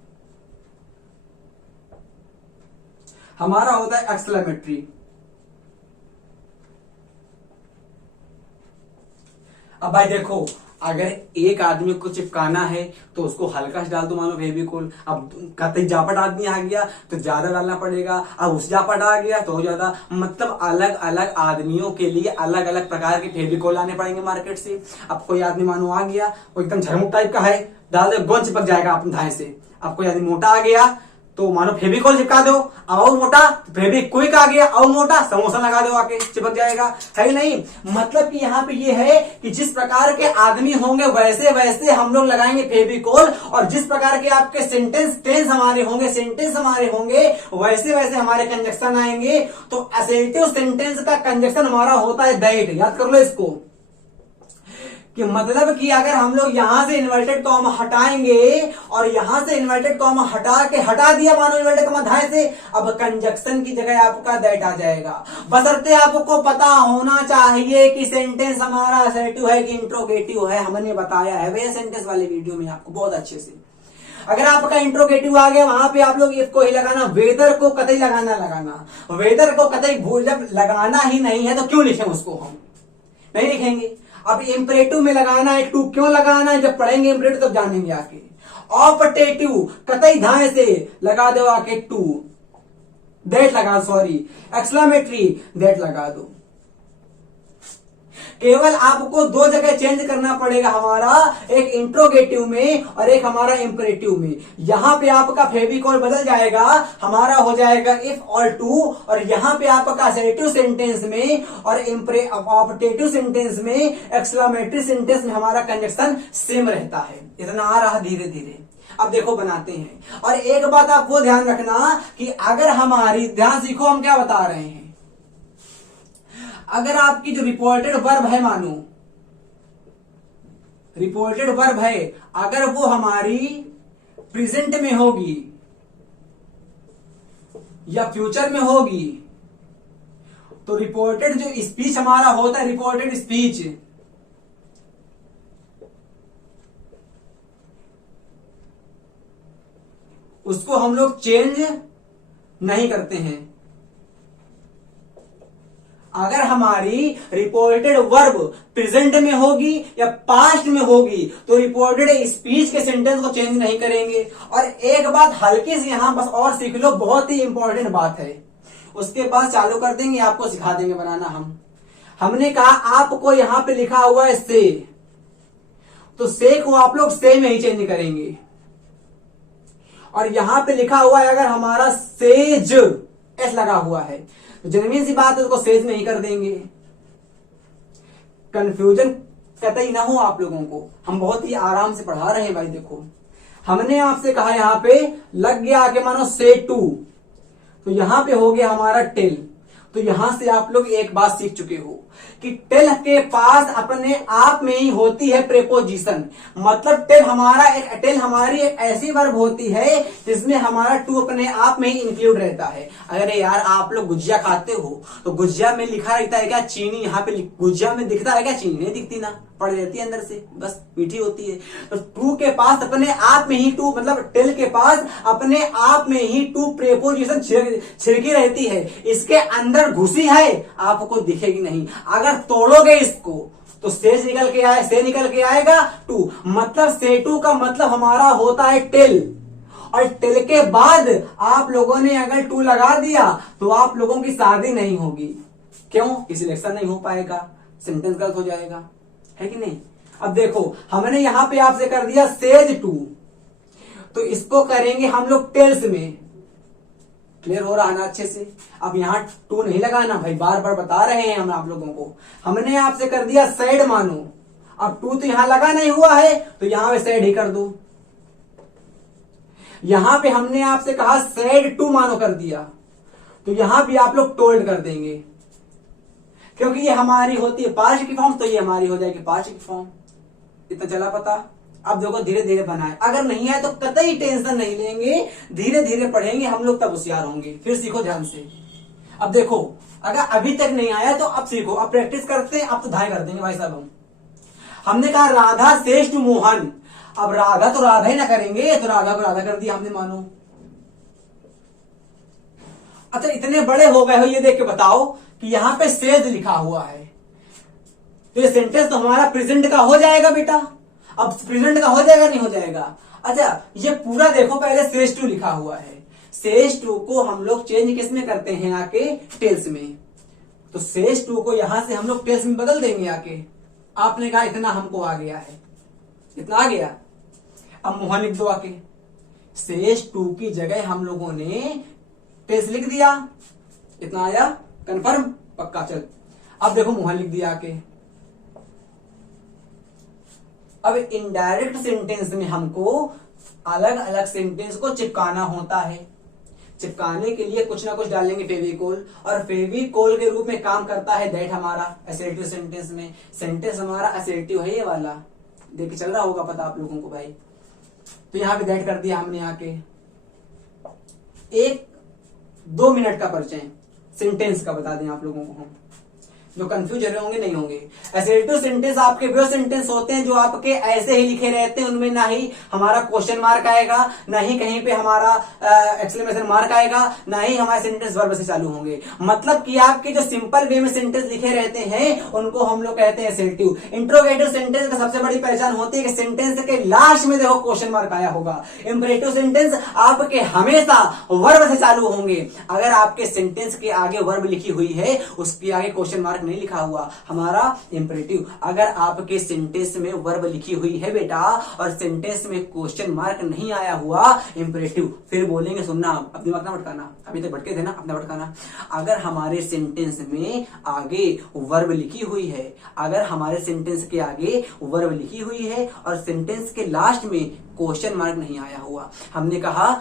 हमारा होता है एक्सक्लेमेटरी। अब भाई देखो, अगर एक आदमी को चिपकाना है तो उसको हल्का से डाल दो, मानो फेविकोल। अब कतई जापट आदमी आ गया तो ज्यादा डालना पड़ेगा, अब उस जापट आ गया तो ज्यादा, मतलब अलग अलग आदमियों के लिए अलग अलग प्रकार के फेविकोल लाने पड़ेंगे मार्केट से। अब कोई आदमी मानो आ गया, वो एकदम झरमुट टाइप का है, डाल दो गोंद चिपक जाएगा अपने धाए से। अब कोई आदमी मोटा आ गया तो मानो फेविकोल चिपका दो, और मोटा फेविक्विक आ गया, और मोटा समोसा लगा दो आके चिपक जाएगा, है नहीं। मतलब कि यहाँ पे ये है कि जिस प्रकार के आदमी होंगे वैसे वैसे हम लोग लगाएंगे फेविकोल, और जिस प्रकार के आपके सेंटेंस हमारे होंगे वैसे वैसे हमारे कंजक्शन आएंगे। तो असर्टिव सेंटेंस का कंजक्शन हमारा होता है दैट, याद कर लो इसको, कि मतलब कि अगर हम लोग यहां से इन्वर्टेड कॉमा हटाएंगे और यहां से इन्वर्टेड कॉमा हटा दिया मानो इन्वर्टेड कॉमा धाए से, अब कंजक्शन की जगह आपका दैट आ जाएगा। बशर्ते आपको पता होना चाहिए कि सेंटेंस हमारा असर्टिव है कि इंट्रोगेटिव है, हमने बताया है वे सेंटेंस वाले वीडियो में आपको बहुत अच्छे से। अगर आपका इंट्रोगेटिव आ गया वहां पे आप लोग इफ को ही लगाना, वेदर को कतई लगाना, वेदर को कतई भूल, जब लगाना ही नहीं है तो क्यों लिखें उसको, हम नहीं लिखेंगे। अब इंपरेटिव में लगाना है टू, क्यों लगाना है, जब पढ़ेंगे इंपरेटिव तब जानेंगे आके। ऑपटेटिव कतई धाए से लगा दो आके टू, दैट लगा, सॉरी एक्सक्लेमेटरी दैट लगा दो। केवल आपको दो जगह चेंज करना पड़ेगा हमारा, एक इंट्रोगेटिव में और एक हमारा इंपरेटिव में। यहां पे आपका फेविकोल बदल जाएगा, हमारा हो जाएगा इफ और टू, और यहां पे आपका असर्टिव सेंटेंस में और ऑपटेटिव सेंटेंस में, एक्सक्लेमेटरी सेंटेंस में हमारा कंजक्शन सेम रहता है। इतना आ रहा धीरे धीरे। अब देखो बनाते हैं, और एक बात आप वो ध्यान रखना कि अगर हमारी, ध्यान सीखो हम क्या बता रहे हैं, अगर आपकी जो रिपोर्टेड वर्ब है, मानो रिपोर्टेड वर्ब है, अगर वो हमारी प्रेजेंट में होगी या फ्यूचर में होगी, तो रिपोर्टेड जो स्पीच हमारा होता है, रिपोर्टेड स्पीच, उसको हम लोग चेंज नहीं करते हैं। अगर हमारी रिपोर्टेड वर्ब प्रेजेंट में होगी या पास्ट में होगी तो रिपोर्टेड स्पीच के सेंटेंस को चेंज नहीं करेंगे। और एक बात हल्की सी यहां बस और सीख लो, बहुत ही इंपॉर्टेंट बात है, उसके बाद चालू कर देंगे, आपको सिखा देंगे बनाना। हमने कहा आपको यहां पे लिखा हुआ है से, तो से को आप लोग से में ही चेंज करेंगे। और यहां पे लिखा हुआ है अगर हमारा सेज, एस लगा हुआ है, तो जेन्युइन सी बात है उसको सेज में ही कर देंगे। कंफ्यूजन कतई ना हो आप लोगों को, हम बहुत ही आराम से पढ़ा रहे हैं भाई। देखो हमने आपसे कहा यहां पे लग गया आके मानो से टू, तो यहां पे हो गया हमारा टेल। तो यहां से आप लोग एक बात सीख चुके हो कि टेल के पास अपने आप में ही होती है प्रेपोजिशन। मतलब टेल हमारी एक ऐसी वर्ब होती है जिसमें हमारा टू अपने आप में ही इंक्लूड रहता है। अरे यार आप लोग गुजिया खाते हो तो गुजिया में लिखा रहता है क्या चीनी, यहाँ पे गुजिया में दिखता है क्या चीनी, नहीं दिखती ना, पड़ रहती है अंदर से, बस मीठी होती है। तो टू के पास अपने आप में ही टू, मतलब टेल के पास अपने आप में ही टू प्रेपोजिशन छिड़की रहती है, इसके अंदर घुसी है, आपको दिखेगी नहीं। अगर तोड़ोगे इसको तो से निकल के आएगा टू, मतलब से टू का मतलब हमारा होता है टेल। और टेल के बाद आप लोगों ने अगर टू लगा दिया तो आप लोगों की शादी नहीं होगी। क्यों? सिलेक्शन नहीं हो पाएगा, सेंटेंस गलत हो जाएगा, है कि नहीं। अब देखो हमने यहां पे आपसे कर दिया सेज टू, तो इसको करेंगे हम लोग टेल्स में। क्लियर हो रहा है ना अच्छे से। अब यहां टू नहीं लगाना भाई, बार बार बता रहे हैं हम आप लोगों को। हमने आपसे कर दिया सैड मानो, अब टू तो यहां लगा नहीं हुआ है तो यहां पे सैड ही कर दो। यहां पे हमने आपसे कहा सैड टू मानो कर दिया, तो यहां भी आप लोग टोल्ड कर देंगे, क्योंकि ये हमारी होती है पास्ट की फॉर्म, तो ये हमारी हो जाएगी पास्ट की फॉर्म। इतना चला पता। अब देखो धीरे धीरे बनाए, अगर नहीं है तो कतई टेंशन नहीं लेंगे, धीरे धीरे पढ़ेंगे हम लोग, तब होशियार होंगे। फिर सीखो ध्यान से। अब देखो अगर अभी तक नहीं आया तो अब सीखो, अब प्रैक्टिस करते हैं, अब तो धाय कर देंगे भाई साहब। हमने कहा राधा सेज टू मोहन, अब राधा तो राधा ही ना करेंगे, तो राधा को राधा कर दिया हमने मानो। अच्छा इतने बड़े हो गए हो, ये देख के बताओ कि यहां पे सेज लिखा हुआ है, तो ये सेंटेंस तो हमारा प्रेजेंट का हो जाएगा बेटा। अब प्रेजेंट का हो जाएगा नहीं हो जाएगा। अच्छा ये पूरा देखो, पहले सेज टू लिखा हुआ है, सेज टू को हम लोग चेंज किस में करते हैं, आके टेल्स में। तो सेज टू को यहां से हम लोग टेल्स में बदल देंगे आके। आपने कहा इतना हमको आ गया है, इतना आ गया, अब मोहन लिख दो आके। सेज टू की जगह हम लोगों ने टेल्स लिख दिया, इतना आया, कंफर्म, पक्का, चल। अब देखो मोहन लिख दिया आके। अब इनडायरेक्ट सेंटेंस में हमको अलग अलग सेंटेंस को चिपकाना होता है। चिपकाने के लिए कुछ ना कुछ डालेंगे फेविकोल, और फेविकोल के रूप में काम करता है दैट हमारा असर्टिव सेंटेंस में। सेंटेंस हमारा असर्टिव है ये वाला, देख के चल रहा होगा पता आप लोगों को भाई। तो यहां पे दैट कर दिया हमने आके। 1-2 मिनट का परिचय सेंटेंस का बता दें आप लोगों को हम, जो कंफ्यूज रहे होंगे नहीं होंगे। असर्टिव सेंटेंस आपके वो सेंटेंस होते हैं जो आपके ऐसे ही लिखे रहते हैं, उनमें ना ही हमारा क्वेश्चन मार्क आएगा, ना ही कहीं पे हमारा एक्सक्लेमेशन मार्क आएगा, ना ही हमारे सेंटेंस वर्ब से चालू होंगे। मतलब कि आपके जो सिंपल वे में सेंटेंस लिखे रहते हैं उनको हम लोग कहते हैं असर्टिव। इंट्रोगेटिव सेंटेंस का सबसे बड़ी पहचान होती है कि सेंटेंस के लास्ट में देखो क्वेश्चन मार्क आया होगा। इंपरेटिव सेंटेंस आपके हमेशा वर्ब से चालू होंगे। अगर आपके सेंटेंस के आगे वर्ब लिखी हुई है, उसके आगे क्वेश्चन मार्क नहीं लिखा हुआ, हमारा इंपरेटिव। अगर आपके सेंटेंस में वर्ब लिखी हुई है बेटा और सेंटेंस में क्वेश्चन मार्क नहीं आया हुआ, इंपरेटिव। फिर बोलेंगे, सुनना, अब दिमाग ना भटकाना, अभी तक भटके थे ना, अपना भटकाना। अगर हमारे सेंटेंस में आगे वर्ब लिखी हुई है, अगर हमारे सेंटेंस के आगे वर्ब लिखी हुई है और सेंटेंस के लास्ट में क्वेश्चन मार्क नहीं आया हुआ, हमने कहा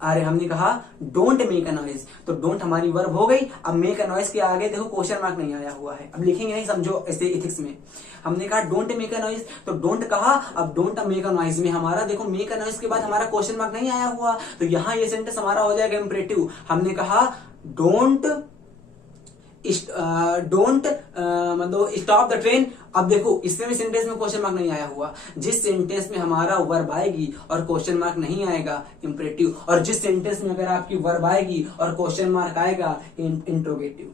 हमने कहा डोंट मेक अ नॉइज, तो डोंट हमारी वर्ब हो गई। अब मेक अ नॉइज के आगे देखो क्वेश्चन मार्क नहीं आया हुआ है, अब लिखेंगे नहीं, समझो ऐसे इथिक्स में। हमने कहा डोंट मेक अ नॉइज, तो डोंट कहा, अब डोंट मेक अ नॉइज में हमारा देखो मेक अ नॉइज के बाद हमारा क्वेश्चन मार्क नहीं आया हुआ, तो यहां ये सेंटेंस हमारा हो जाएगा इंपरेटिव। हमने कहा डोंट मतलब स्टॉप द ट्रेन। अब देखो इसमें भी सेंटेंस में क्वेश्चन मार्क नहीं आया हुआ। जिस सेंटेंस में हमारा वर्ब आएगी और क्वेश्चन मार्क नहीं आएगा, इंपरेटिव। और जिस सेंटेंस में अगर आपकी वर्ब आएगी और क्वेश्चन मार्क आएगा, इंट्रोगेटिव।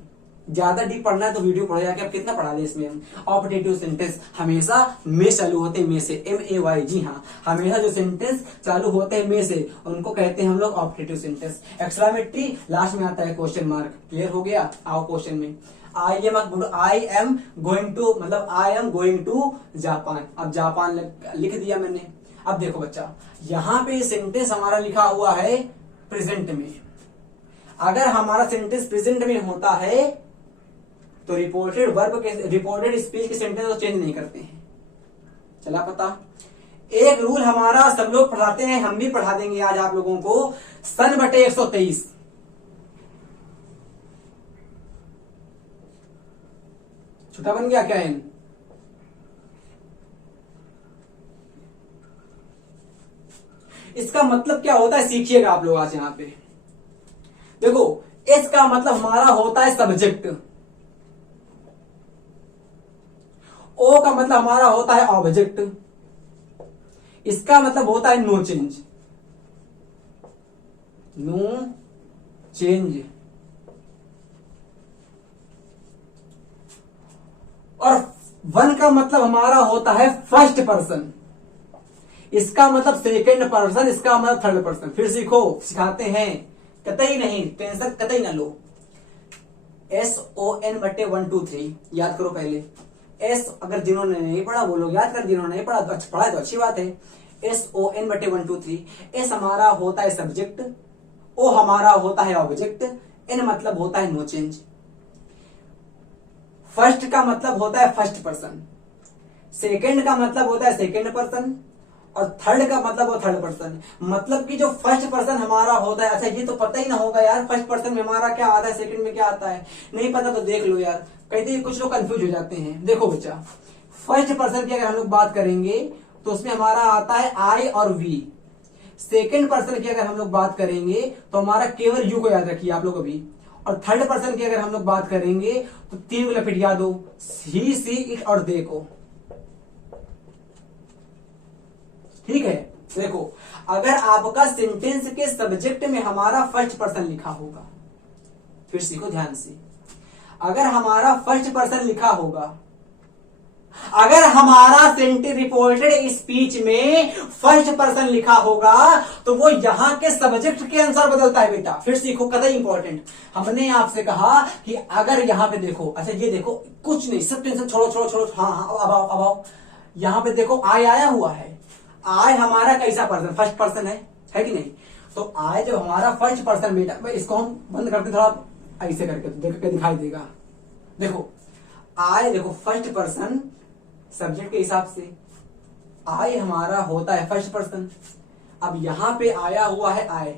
ज्यादा डीप पढ़ना है तो वीडियो पढ़ जाके, अब कितना पढ़ा दे इसमें हम। ऑपरेटिव सेंटेंस हमेशा में चालू होते हैं, में से, MAY, जी हाँ, हमेशा जो सेंटेंस चालू होते हैं में से, उनको कहते हैं हम लोग ऑपरेटिव सेंटेंस। एक्सक्लेमेटरी लास्ट में आता है क्वेश्चन मार्क। क्लियर हो गया? आओ क्वेश्चन में। आई एम गोइंग टू, मतलब I am going to Japan. अब जापान लिख दिया मैंने। अब देखो बच्चा, यहां पे सेंटेंस हमारा लिखा हुआ है प्रेजेंट में। अगर हमारा सेंटेंस प्रेजेंट में होता है तो रिपोर्टेड स्पीच के सेंटेंस को चेंज नहीं करते हैं। चला पता? एक रूल हमारा सब लोग पढ़ाते हैं, हम भी पढ़ा देंगे आज आप लोगों को। सन बटे 123, छोटा बन गया क्या एन? इसका मतलब क्या होता है सीखिएगा आप लोग आज यहां पे। देखो, इसका मतलब हमारा होता है सब्जेक्ट। ओ का मतलब हमारा होता है ऑब्जेक्ट। इसका मतलब होता है नो चेंज, नो चेंज। और वन का मतलब हमारा होता है फर्स्ट पर्सन। इसका मतलब सेकंड पर्सन, इसका मतलब थर्ड पर्सन। फिर सीखो, सिखाते हैं, कतई नहीं, टेंशन कतई ना लो। SON बटे 1 2 3 याद करो पहले। एस अगर जिन्होंने नहीं पढ़ा वो लोग याद कर, जिन्होंने नहीं पढ़ा तो पढ़ा तो अच्छी बात है। SON बटे 1 2 3। एस हमारा होता है सब्जेक्ट, ओ हमारा होता है ऑब्जेक्ट, एन मतलब होता है नो चेंज। फर्स्ट का मतलब होता है फर्स्ट पर्सन, सेकंड का मतलब होता है सेकंड पर्सन, और थर्ड का मतलब वो थर्ड पर्सन। मतलब कि जो फर्स्ट पर्सन हमारा होता है, अच्छा ये तो पता ही ना होगा यार, फर्स्ट पर्सन में हमारा क्या आता है, सेकंड में क्या आता है, नहीं पता तो देख लो यार। कहते कुछ लोग कंफ्यूज हो जाते हैं। देखो बच्चा, फर्स्ट पर्सन की अगर हम लोग बात करेंगे तो उसमें हमारा आता है आई और वी। सेकंड पर्सन की अगर हम लोग बात करेंगे तो हमारा केवल यू को याद रखिए आप लोग अभी। और थर्ड पर्सन की अगर हम लोग बात करेंगे तो 3 को लपेट याद हो, ही, सी, इट और दे को। ठीक है? देखो, अगर आपका सेंटेंस के सब्जेक्ट में हमारा फर्स्ट पर्सन लिखा होगा, फिर सीखो ध्यान से, अगर हमारा फर्स्ट पर्सन लिखा होगा अगर हमारा सेंटेंस रिपोर्टेड स्पीच में फर्स्ट पर्सन लिखा होगा तो वो यहां के सब्जेक्ट के अनुसार बदलता है बेटा। फिर सीखो, कदर इंपॉर्टेंट। हमने आपसे कहा कि अगर यहां पे देखो, अच्छा ये देखो, कुछ नहीं, सब टेंशन छोड़ो छोड़ो छोड़ो, हाँ अब आओ अब आओ। यहां पे देखो आई आया हुआ है। आई हमारा कैसा पर्सन, फर्स्ट पर्सन है कि नहीं? तो आई जब हमारा फर्स्ट पर्सन बेटा, इसको हम बंद करते थोड़ा ऐसे करके, तो देख के दिखाई देगा। देखो आई, देखो फर्स्ट पर्सन सब्जेक्ट के हिसाब से आई हमारा होता है फर्स्ट पर्सन। अब यहां पे आया हुआ है आई,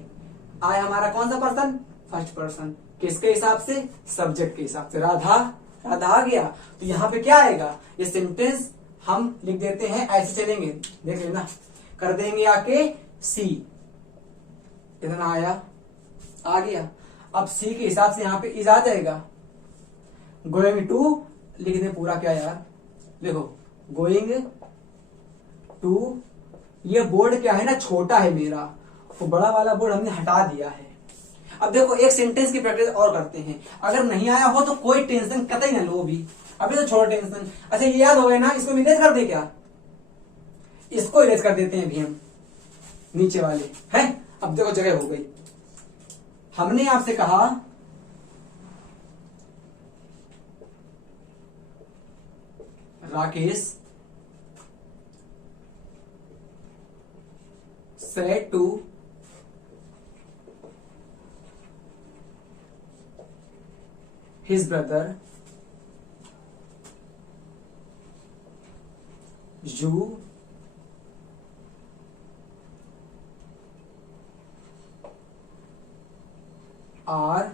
आई हमारा कौन सा पर्सन? First person. किसके हिसाब से? सब्जेक्ट के हिसाब से। राधा, राधा आ गया, तो यहां पे क्या आएगा? ये सेंटेंस हम लिख देते हैं, ऐसे चलेंगे, देख लेना, कर देंगे आके सी, इतना आया, आ गया। अब सी के हिसाब से यहां पे इज आ जाएगा। गोइंग टू लिख दे पूरा, क्या यार, देखो गोइंग टू, ये बोर्ड क्या है ना, छोटा है मेरा, तो बड़ा वाला बोर्ड हमने हटा दिया है। अब देखो एक सेंटेंस की प्रैक्टिस और करते हैं, अगर नहीं आया हो तो कोई टेंशन कतई ना लो भी, अभी तो छोड़ो टेंशन। अच्छा ये याद हो गया ना, इसको इरेज कर दे क्या? इसको इरेज कर देते हैं अभी हम, नीचे वाले हैं। अब देखो जगह हो गई। हमने आपसे कहा Rakesh said to his brother, you are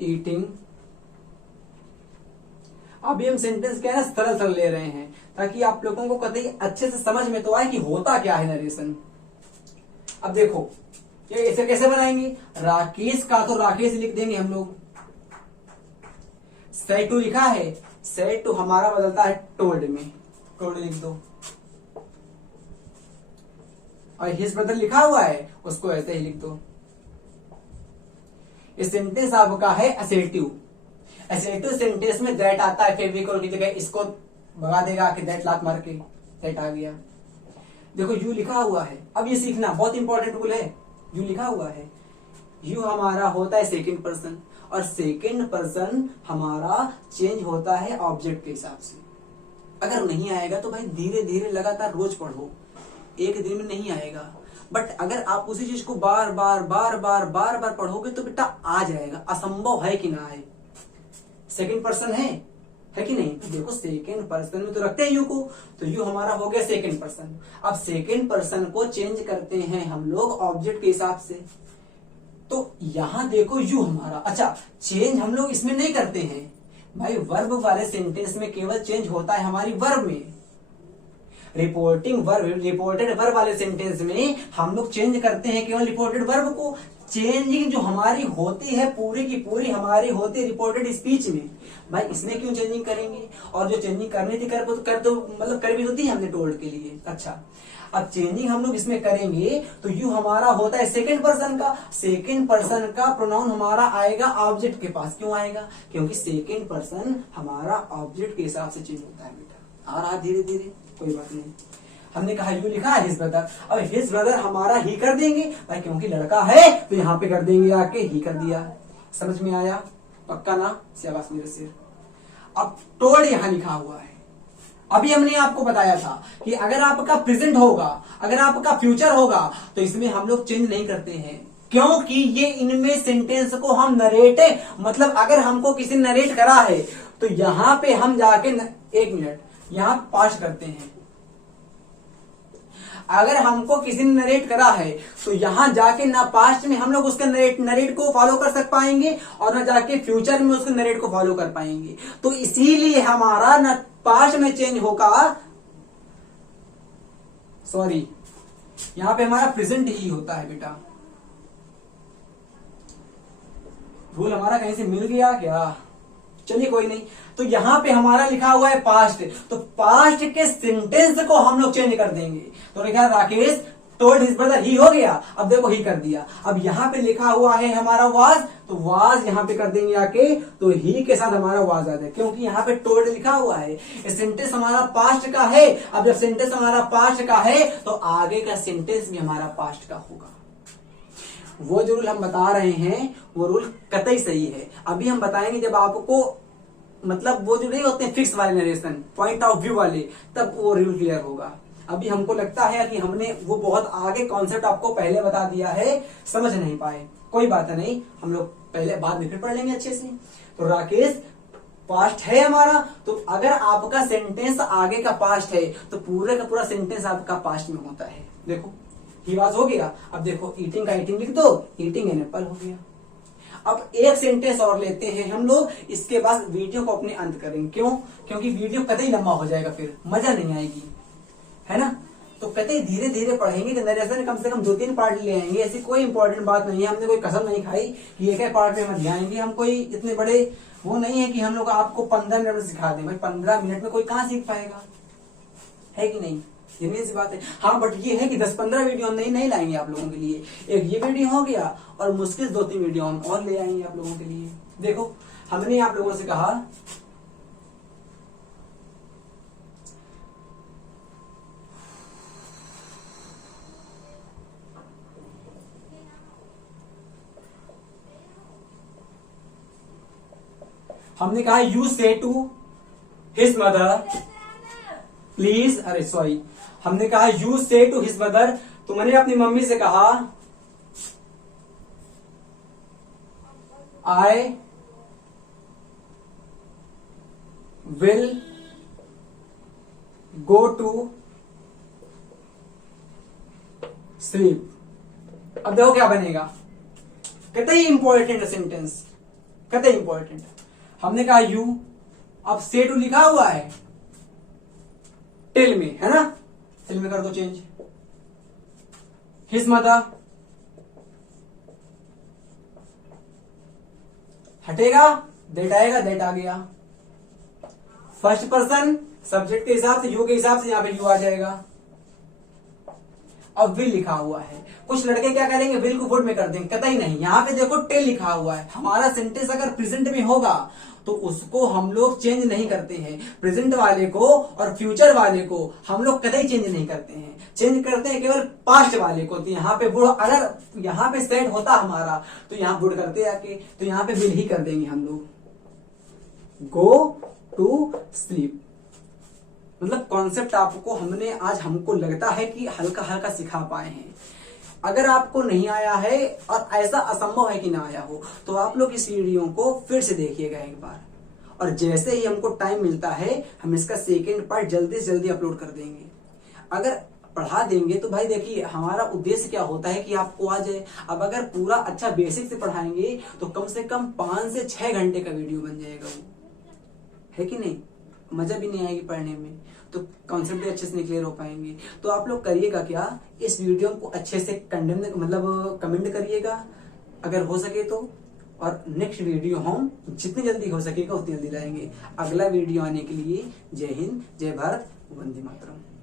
eating। अभी हम सेंटेंस क्या है ना, सरल सरल ले रहे हैं ताकि आप लोगों को कतई अच्छे से समझ में तो आए कि होता क्या है नरेशन। अब देखो ये ऐसे कैसे बनाएंगे, राकेश का तो राकेश लिख देंगे हम लोग, सेड टू लिखा है, सेड टू हमारा बदलता है टोल्ड में, टोल्ड लिख दो। और हिज ब्रदर लिखा हुआ है, उसको ऐसे ही लिख दो। इस सेंटेंस आपका है असेटिव। असेटिव सेंटेंस में दैट आता है, फेविकोल की जगह इसको भगा देगा कि दैट लात मार के दैट आ गया। देखो यू लिखा हुआ है, अब ये सीखना बहुत इंपॉर्टेंट रूल है। यू लिखा हुआ है, यू हमारा होता है सेकंड पर्सन, और सेकंड पर्सन हमारा चेंज होता है ऑब्जेक्ट के हिसाब से। अगर नहीं आएगा तो भाई धीरे धीरे लगातार रोज पढ़ो, एक दिन में नहीं आएगा। बट अगर आप उसी चीज को बार बार बार बार बार बार पढ़ोगे तो बेटा आ जाएगा। असंभव है कि ना आए। सेकंड पर्सन है कि नहीं? तो देखो सेकंड पर्सन में तो रखते हैं यू को, तो यू हमारा हो गया सेकंड पर्सन। अब सेकंड पर्सन को चेंज करते हैं हम लोग ऑब्जेक्ट के हिसाब से। तो यहां देखो यू हमारा, अच्छा चेंज हम लोग इसमें नहीं करते हैं भाई, वर्ब वाले सेंटेंस में केवल चेंज होता है हमारी वर्ब में। रिपोर्टिंग वर्ब, रिपोर्टेड वर्ब वाले सेंटेंस में हम लोग चेंज करते हैं केवल रिपोर्टेड वर्ब को। चेंजिंग जो हमारी होती है पूरी की पूरी हमारी होती है रिपोर्टेड स्पीच में। भाई इसमें क्यों चेंजिंग करेंगे? और जो चेंजिंग करनी थी कर दो, मतलब कर भी होती है हमने टोल्ड के लिए। अच्छा अब चेंजिंग हम लोग इसमें करेंगे तो यू हमारा होता है सेकंड पर्सन का। सेकंड पर्सन का प्रोनाउन हमारा आएगा ऑब्जेक्ट के पास। क्यों आएगा? क्योंकि सेकंड पर्सन हमारा ऑब्जेक्ट के हिसाब से चेंज होता है बेटा। आ रहा धीरे धीरे, कोई बात नहीं। हमने कहा यू लिखा है हिज ब्रदर, अब हिज ब्रदर हमारा ही कर देंगे भाई, क्योंकि लड़का है तो यहाँ पे कर देंगे आके ही कर दिया। समझ में आया? पक्का ना? शाबाश मेरे सिर। अब टोल्ड यहाँ लिखा हुआ है। अभी हमने आपको बताया था कि अगर आपका प्रेजेंट होगा, अगर आपका फ्यूचर होगा तो इसमें हम लोग चेंज नहीं करते हैं, क्योंकि ये इनमें सेंटेंस को हम नरेट, मतलब अगर हमको किसी ने नरेट करा है तो यहां पे हम जाके एक मिनट यहां पास्ट करते हैं। अगर हमको किसी ने नरेट करा है तो यहां जाके ना पास्ट में हम लोग उसके नरेट को फॉलो कर सक पाएंगे और ना जाके फ्यूचर में उसके नरेट को फॉलो कर पाएंगे। तो इसीलिए हमारा ना पास्ट में चेंज होगा, सॉरी यहां पे हमारा प्रेजेंट ही होता है बेटा। रूल हमारा कहीं से मिल गया क्या? चलिए कोई नहीं। तो यहां पे हमारा लिखा हुआ है पास्ट, तो पास्ट के सेंटेंस को हम लोग चेंज कर देंगे। तो लिखा राकेश टोल्ड हिज ब्रदर, ही हो गया, अब देखो ही कर दिया। अब यहाँ पे लिखा हुआ है हमारा वाज, तो वाज यहाँ पे कर देंगे आके, तो ही के साथ हमारा वाज आ जाए, क्योंकि यहाँ पे टोल्ड लिखा हुआ है। सेंटेंस हमारा पास्ट का है। अब जब सेंटेंस हमारा पास्ट का है तो आगे का सेंटेंस भी हमारा पास्ट का होगा। वो जो रूल हम बता रहे हैं वो रूल कतई सही है। अभी हम बताएंगे जब आपको मतलब वो जो नहीं होते फिक्स वाले नरेशन, पॉइंट ऑफ व्यू वाले, तब वो रूल क्लियर होगा। अभी हमको लगता है कि हमने वो बहुत आगे कॉन्सेप्ट आपको पहले बता दिया है, समझ नहीं पाए, कोई बात नहीं, हम लोग पहले बाद में फिर पढ़ लेंगे अच्छे से। तो राकेश पास्ट है हमारा, तो अगर आपका सेंटेंस आगे का पास्ट है तो पूरे का पूरा सेंटेंस आपका पास्ट में होता है। देखो ही वाज हो गया, अब देखो ईटिंग का ईटिंग लिख दो, ईटिंग एन एप्पल हो गया। अब एक सेंटेंस और लेते हैं हम लोग, इसके बाद वीडियो को अपने अंत करेंगे। क्यों? क्योंकि वीडियो कतई लंबा हो जाएगा, फिर मजा नहीं आएगी, है ना। तो कतई धीरे धीरे पढ़ेंगे, नरेशन कम से कम 2-3 पार्ट ले आएंगे। ऐसी कोई इंपॉर्टेंट बात नहीं है, हमने कोई कसम नहीं खाई कि एक पार्ट में हम ध्याएंगे। हम कोई इतने बड़े वो नहीं है कि हम लोग आपको 15 मिनट में सिखा दें। भाई 15 मिनट में कोई कहाँ सीख पाएगा, है कि नहीं, ये सी बात है। हाँ बट ये है कि 10-15 वीडियो हम नहीं लाएंगे आप लोगों के लिए। एक ये वीडियो हो गया और मुश्किल 2-3 वीडियो हम और ले आएंगे आप लोगों के लिए। देखो हमने आप लोगों से कहा यू से टू हिज मदर प्लीज, अरे सॉरी, हमने कहा यू से टू हिज मदर, तो मैंने अपनी मम्मी से कहा I will go to sleep. अब देखो क्या बनेगा, कतई इंपॉर्टेंट सेंटेंस, कतई इंपॉर्टेंट। हमने कहा यू, अब से टू लिखा हुआ है टिल में, है ना, टिल में कर दो चेंज। हिज मदर हटेगा, दैट आएगा, दैट आ गया। फर्स्ट पर्सन सब्जेक्ट के हिसाब से, यू के हिसाब से यहां पे यू आ जाएगा। अब विल लिखा हुआ है, कुछ लड़के क्या करेंगे, विल को वुड में कर देंगे, कतई नहीं। यहां पे देखो टिल लिखा हुआ है। हमारा सेंटेंस अगर प्रेजेंट में होगा तो उसको हम लोग चेंज नहीं करते हैं। प्रेजेंट वाले को और फ्यूचर वाले को हम लोग कतई चेंज नहीं करते हैं, चेंज करते हैं केवल पास्ट वाले को। तो यहाँ पे वुड, अगर यहाँ पे सेट होता हमारा तो यहाँ वुड करते आके, तो यहाँ पे विल ही कर देंगे हम लोग। गो टू स्लीप, मतलब कॉन्सेप्ट आपको हमने आज, हमको लगता है कि हल्का हल्का सिखा पाए हैं। अगर आपको नहीं आया है और ऐसा असंभव है कि ना आया हो, तो आप लोग इस वीडियो को फिर से देखिएगा एक बार, और जैसे ही हमको टाइम मिलता है हम इसका सेकेंड पार्ट जल्दी से जल्दी अपलोड कर देंगे। अगर पढ़ा देंगे तो भाई देखिए हमारा उद्देश्य क्या होता है कि आपको आ जाए। अब अगर पूरा अच्छा बेसिक से पढ़ाएंगे तो कम से कम 5 से 6 घंटे का वीडियो बन जाएगा, वो है कि नहीं, मजा भी नहीं आएगी पढ़ने में, तो कॉन्सेप्ट भी अच्छे से नहीं क्लियर हो पाएंगे। तो आप लोग करिएगा क्या, इस वीडियो को अच्छे से मतलब कमेंट करिएगा अगर हो सके तो, और नेक्स्ट वीडियो हम जितनी जल्दी हो सकेगा उतनी जल्दी लाएंगे। अगला वीडियो आने के लिए जय हिंद, जय भारत, वंदे मातरम।